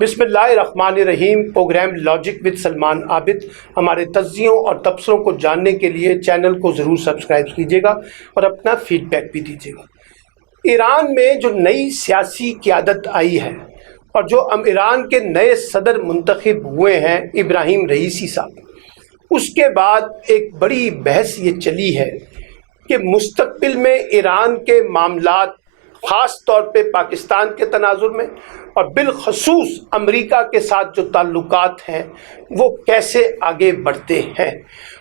بسم اللہ الرحمن الرحیم۔ پروگرام لاجک وتھ سلمان عابد، ہمارے تجزیوں اور تبصروں کو جاننے کے لیے چینل کو ضرور سبسکرائب کیجیے گا اور اپنا فیڈ بیک بھی دیجیے گا۔ ایران میں جو نئی سیاسی قیادت آئی ہے اور جو ایران کے نئے صدر منتخب ہوئے ہیں ابراہیم رئیسی صاحب، اس کے بعد ایک بڑی بحث یہ چلی ہے کہ مستقبل میں ایران کے معاملات خاص طور پہ پاکستان کے تناظر میں اور بالخصوص امریکہ کے ساتھ جو تعلقات ہیں وہ کیسے آگے بڑھتے ہیں،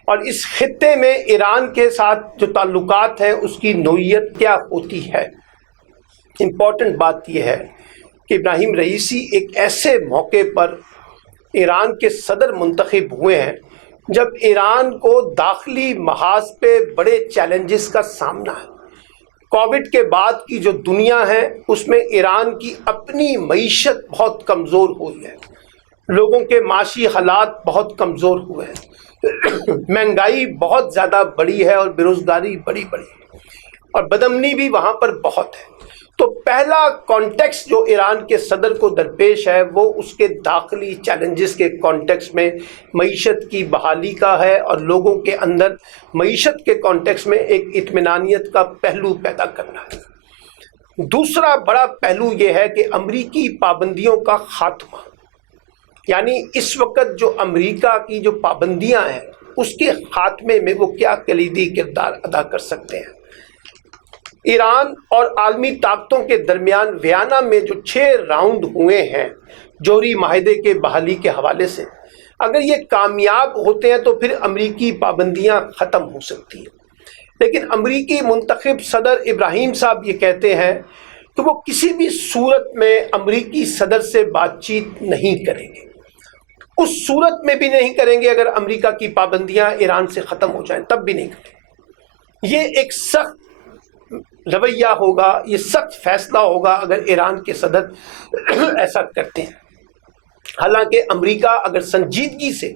اور اس خطے میں ایران کے ساتھ جو تعلقات ہیں اس کی نوعیت کیا ہوتی ہے۔ امپورٹنٹ بات یہ ہے کہ ابراہیم رئیسی ایک ایسے موقع پر ایران کے صدر منتخب ہوئے ہیں جب ایران کو داخلی محاذ پہ بڑے چیلنجز کا سامنا ہے۔ کووڈ کے بعد کی جو دنیا ہے اس میں ایران کی اپنی معیشت بہت کمزور ہوئی ہے، لوگوں کے معاشی حالات بہت کمزور ہوئے ہیں، مہنگائی بہت زیادہ بڑی ہے اور بیروزگاری بڑی ہے اور بدامنی بھی وہاں پر بہت ہے۔ تو پہلا کانٹیکسٹ جو ایران کے صدر کو درپیش ہے وہ اس کے داخلی چیلنجز کے کانٹیکسٹ میں معیشت کی بحالی کا ہے اور لوگوں کے اندر معیشت کے کانٹیکسٹ میں ایک اطمینانیت کا پہلو پیدا کرنا ہے۔ دوسرا بڑا پہلو یہ ہے کہ امریکی پابندیوں کا خاتمہ، یعنی اس وقت جو امریکہ کی جو پابندیاں ہیں اس کے خاتمے میں وہ کیا کلیدی کردار ادا کر سکتے ہیں۔ ایران اور عالمی طاقتوں کے درمیان ویانا میں جو 6 راؤنڈ ہوئے ہیں جوہری معاہدے کے بحالی کے حوالے سے، اگر یہ کامیاب ہوتے ہیں تو پھر امریکی پابندیاں ختم ہو سکتی ہیں، لیکن امریکی منتخب صدر ابراہیم صاحب یہ کہتے ہیں کہ وہ کسی بھی صورت میں امریکی صدر سے بات چیت نہیں کریں گے، اس صورت میں بھی نہیں کریں گے اگر امریکہ کی پابندیاں ایران سے ختم ہو جائیں، تب بھی نہیں کریں گے۔ یہ ایک سخت رویہ ہوگا، یہ سخت فیصلہ ہوگا اگر ایران کے صدر ایسا کرتے ہیں۔ حالانکہ امریکہ اگر سنجیدگی سے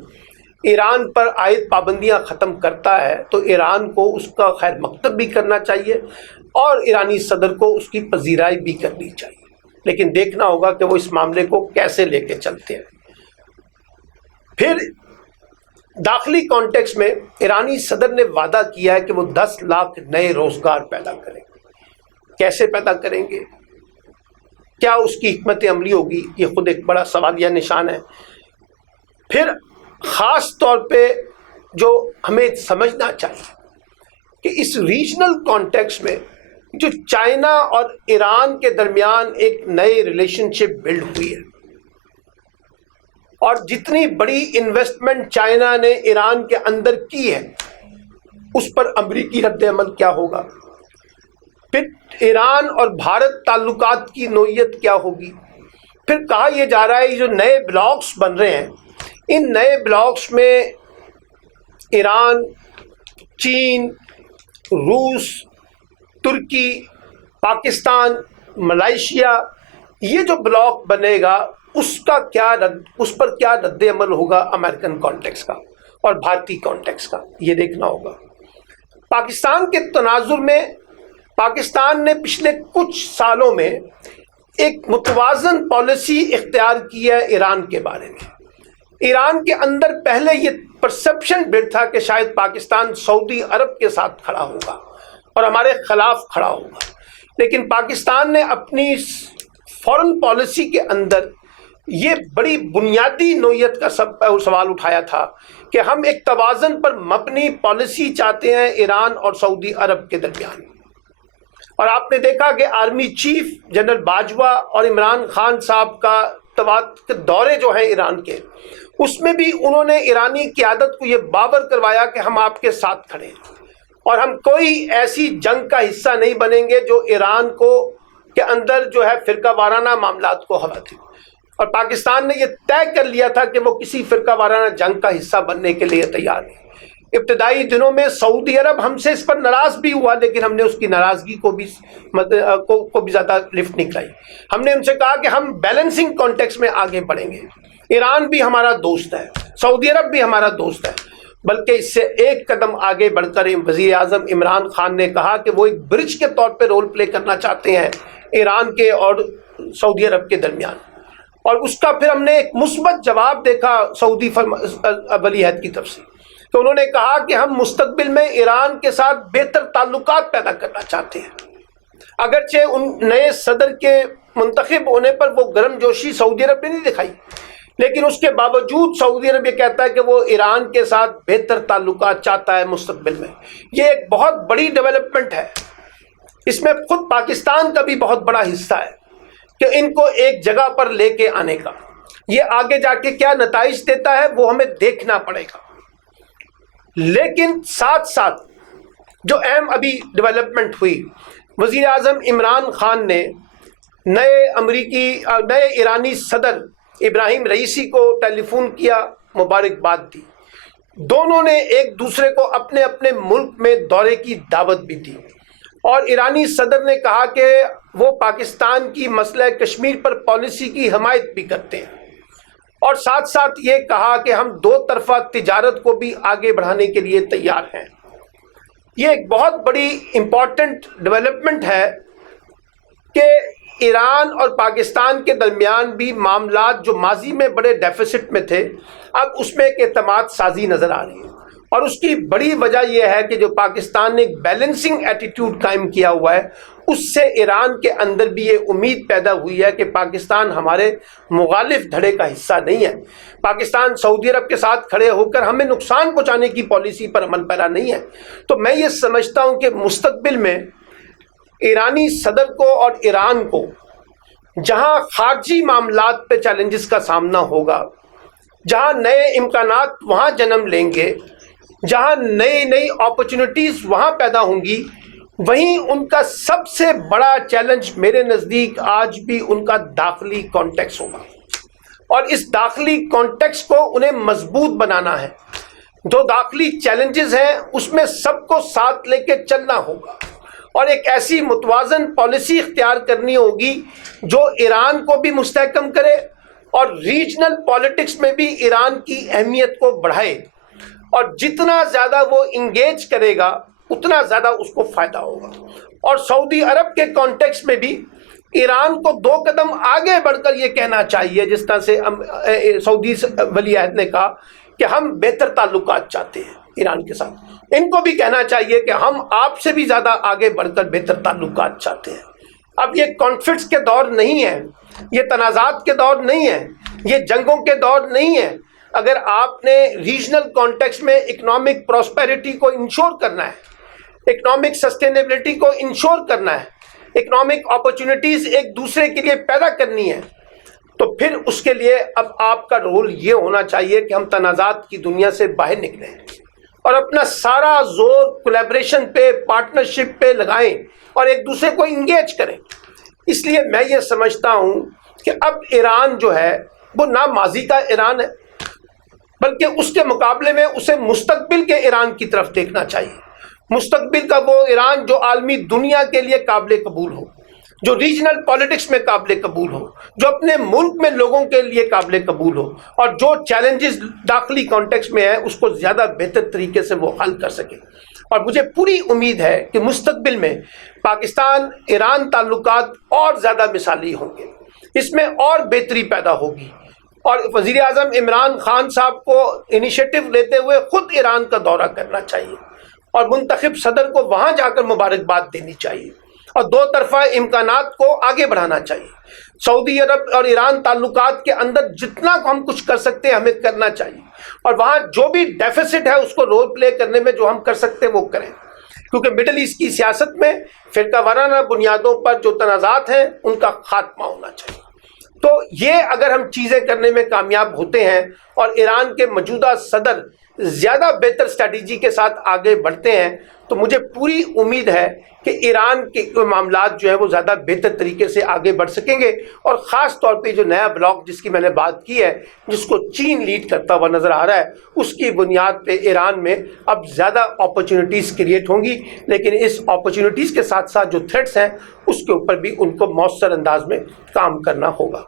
ایران پر عائد پابندیاں ختم کرتا ہے تو ایران کو اس کا خیر مقدم بھی کرنا چاہیے اور ایرانی صدر کو اس کی پذیرائی بھی کرنی چاہیے، لیکن دیکھنا ہوگا کہ وہ اس معاملے کو کیسے لے کے چلتے ہیں۔ پھر داخلی کانٹیکس میں ایرانی صدر نے وعدہ کیا ہے کہ وہ 10 لاکھ نئے روزگار پیدا کریں گے۔ کیسے پیدا کریں گے، کیا اس کی حکمت عملی ہوگی، یہ خود ایک بڑا سوالیہ نشان ہے۔ پھر خاص طور پہ جو ہمیں سمجھنا چاہیے کہ اس ریجنل کانٹیکس میں جو چائنا اور ایران کے درمیان ایک نئے ریلیشن شپ بلڈ ہوئی ہے اور جتنی بڑی انویسٹمنٹ چائنا نے ایران کے اندر کی ہے اس پر امریکی رد عمل کیا ہوگا، پھر ایران اور بھارت تعلقات کی نوعیت کیا ہوگی۔ پھر کہا یہ جا رہا ہے یہ جو نئے بلاکس بن رہے ہیں ان نئے بلاکس میں ایران، چین، روس، ترکی، پاکستان، ملائیشیا، یہ جو بلاک بنے گا اس پر کیا رد عمل ہوگا امریکن کانٹیکس کا اور بھارتی کانٹیکس کا، یہ دیکھنا ہوگا۔ پاکستان کے تناظر میں پاکستان نے پچھلے کچھ سالوں میں ایک متوازن پالیسی اختیار کی ہے ایران کے بارے میں۔ ایران کے اندر پہلے یہ پرسپشن بلڈ تھا کہ شاید پاکستان سعودی عرب کے ساتھ کھڑا ہوگا اور ہمارے خلاف کھڑا ہوگا، لیکن پاکستان نے اپنی فورن پالیسی کے اندر یہ بڑی بنیادی نوعیت کا سوال اٹھایا تھا کہ ہم ایک توازن پر مبنی پالیسی چاہتے ہیں ایران اور سعودی عرب کے درمیان۔ اور آپ نے دیکھا کہ آرمی چیف جنرل باجوہ اور عمران خان صاحب کا دورے جو ہیں ایران کے، اس میں بھی انہوں نے ایرانی قیادت کو یہ باور کروایا کہ ہم آپ کے ساتھ کھڑے ہیں اور ہم کوئی ایسی جنگ کا حصہ نہیں بنیں گے جو ایران کو کے اندر جو ہے فرقہ وارانہ معاملات کو ہوا دے، اور پاکستان نے یہ طے کر لیا تھا کہ وہ کسی فرقہ وارانہ جنگ کا حصہ بننے کے لیے تیار نہیں۔ ابتدائی دنوں میں سعودی عرب ہم سے اس پر ناراض بھی ہوا، لیکن ہم نے اس کی ناراضگی کو بھی زیادہ لفٹ نہیں کرائی۔ ہم نے ان سے کہا کہ ہم بیلنسنگ کانٹیکس میں آگے بڑھیں گے، ایران بھی ہمارا دوست ہے، سعودی عرب بھی ہمارا دوست ہے، بلکہ اس سے ایک قدم آگے بڑھ کر وزیر اعظم عمران خان نے کہا کہ وہ ایک برج کے طور پہ رول پلے کرنا چاہتے ہیں ایران کے اور سعودی عرب کے درمیان، اور اس کا پھر ہم نے ایک مثبت جواب دیکھا سعودی ولی عہد کی طرف سے، کہ انہوں نے کہا کہ ہم مستقبل میں ایران کے ساتھ بہتر تعلقات پیدا کرنا چاہتے ہیں۔ اگرچہ ان نئے صدر کے منتخب ہونے پر وہ گرم جوشی سعودی عرب نے نہیں دکھائی، لیکن اس کے باوجود سعودی عرب یہ کہتا ہے کہ وہ ایران کے ساتھ بہتر تعلقات چاہتا ہے مستقبل میں۔ یہ ایک بہت بڑی ڈیولپمنٹ ہے، اس میں خود پاکستان کا بھی بہت بڑا حصہ ہے کہ ان کو ایک جگہ پر لے کے آنے کا۔ یہ آگے جا کے کیا نتائج دیتا ہے وہ ہمیں دیکھنا پڑے گا، لیکن ساتھ ساتھ جو اہم ابھی ڈیولپمنٹ ہوئی، وزیر اعظم عمران خان نے نئے ایرانی صدر ابراہیم رئیسی کو ٹیلی فون کیا، مبارکباد دی۔ دونوں نے ایک دوسرے کو اپنے اپنے ملک میں دورے کی دعوت بھی دی، اور ایرانی صدر نے کہا کہ وہ پاکستان کی مسئلہ کشمیر پر پالیسی کی حمایت بھی کرتے ہیں، اور ساتھ ساتھ یہ کہا کہ ہم دو طرفہ تجارت کو بھی آگے بڑھانے کے لیے تیار ہیں۔ یہ ایک بہت بڑی امپورٹنٹ ڈیولپمنٹ ہے کہ ایران اور پاکستان کے درمیان بھی معاملات جو ماضی میں بڑے ڈیفیسٹ میں تھے، اب اس میں ایک اعتماد سازی نظر آ رہی ہے، اور اس کی بڑی وجہ یہ ہے کہ جو پاکستان نے ایک بیلنسنگ ایٹیٹیوڈ قائم کیا ہوا ہے، اس سے ایران کے اندر بھی یہ امید پیدا ہوئی ہے کہ پاکستان ہمارے مخالف دھڑے کا حصہ نہیں ہے۔ پاکستان سعودی عرب کے ساتھ کھڑے ہو کر ہمیں نقصان پہنچانے کی پالیسی پر عمل پیرا نہیں ہے۔ تو میں یہ سمجھتا ہوں کہ مستقبل میں ایرانی صدر کو اور ایران کو جہاں خارجی معاملات پہ چیلنجز کا سامنا ہوگا، جہاں نئے امکانات وہاں جنم لیں گے، جہاں نئی اپرچونٹیز وہاں پیدا ہوں گی، وہیں ان کا سب سے بڑا چیلنج میرے نزدیک آج بھی ان کا داخلی کانٹیکس ہوگا، اور اس داخلی کانٹیکس کو انہیں مضبوط بنانا ہے۔ جو داخلی چیلنجز ہیں اس میں سب کو ساتھ لے کے چلنا ہوگا، اور ایک ایسی متوازن پالیسی اختیار کرنی ہوگی جو ایران کو بھی مستحکم کرے اور ریجنل پالیٹکس میں بھی ایران کی اہمیت کو بڑھائے، اور جتنا زیادہ وہ انگیج کرے گا اتنا زیادہ اس کو فائدہ ہوگا۔ اور سعودی عرب کے کانٹیکس میں بھی ایران کو دو قدم آگے بڑھ کر یہ کہنا چاہیے، جس طرح سے سعودی ولی عہد نے کہا کہ ہم بہتر تعلقات چاہتے ہیں ایران کے ساتھ، ان کو بھی کہنا چاہیے کہ ہم آپ سے بھی زیادہ آگے بڑھ کر بہتر تعلقات چاہتے ہیں۔ اب یہ کانفلکٹس کے دور نہیں ہے، یہ تنازعات کے دور نہیں ہے، یہ جنگوں کے دور نہیں ہے۔ اگر آپ نے ریجنل کانٹیکس میں اکنامک پراسپیرٹی کو انشور کرنا ہے، اکنامک سسٹینیبلٹی کو انشور کرنا ہے، اکنامک اپرچونٹیز ایک دوسرے کے لیے پیدا کرنی ہے، تو پھر اس کے لیے اب آپ کا رول یہ ہونا چاہیے کہ ہم تنازعات کی دنیا سے باہر نکلیں اور اپنا سارا زور کولیبریشن پہ، پارٹنرشپ پہ لگائیں اور ایک دوسرے کو انگیج کریں۔ اس لیے میں یہ سمجھتا ہوں کہ اب ایران جو ہے وہ نہ ماضی کا ایران ہے، بلکہ اس کے مقابلے میں اسے مستقبل کے ایران کی طرف دیکھنا چاہیے۔ مستقبل کا وہ ایران جو عالمی دنیا کے لیے قابل قبول ہو، جو ریجنل پالیٹکس میں قابل قبول ہو، جو اپنے ملک میں لوگوں کے لیے قابل قبول ہو، اور جو چیلنجز داخلی کانٹیکس میں ہیں اس کو زیادہ بہتر طریقے سے وہ حل کر سکے۔ اور مجھے پوری امید ہے کہ مستقبل میں پاکستان ایران تعلقات اور زیادہ مثالی ہوں گے، اس میں اور بہتری پیدا ہوگی، اور وزیر اعظم عمران خان صاحب کو انیشیٹو لیتے ہوئے خود ایران کا دورہ کرنا چاہیے، اور منتخب صدر کو وہاں جا کر مبارکباد دینی چاہیے، اور دو طرفہ امکانات کو آگے بڑھانا چاہیے۔ سعودی عرب اور ایران تعلقات کے اندر جتنا ہم کچھ کر سکتے ہیں ہمیں کرنا چاہیے، اور وہاں جو بھی ڈیفیسٹ ہے اس کو رول پلے کرنے میں جو ہم کر سکتے ہیں وہ کریں، کیونکہ مڈل ایسٹ کی سیاست میں فرقہ وارانہ بنیادوں پر جو تنازعات ہیں ان کا خاتمہ ہونا چاہیے۔ تو یہ اگر ہم چیزیں کرنے میں کامیاب ہوتے ہیں اور ایران کے موجودہ صدر زیادہ بہتر اسٹریٹجی کے ساتھ آگے بڑھتے ہیں، تو مجھے پوری امید ہے کہ ایران کے معاملات جو ہیں وہ زیادہ بہتر طریقے سے آگے بڑھ سکیں گے، اور خاص طور پہ جو نیا بلاک جس کی میں نے بات کی ہے، جس کو چین لیڈ کرتا ہوا نظر آ رہا ہے، اس کی بنیاد پہ ایران میں اب زیادہ اپرچونٹیز کریٹ ہوں گی، لیکن اس اپرچونٹیز کے ساتھ ساتھ جو تھریٹس ہیں اس کے اوپر بھی ان کو مؤثر انداز میں کام کرنا ہوگا۔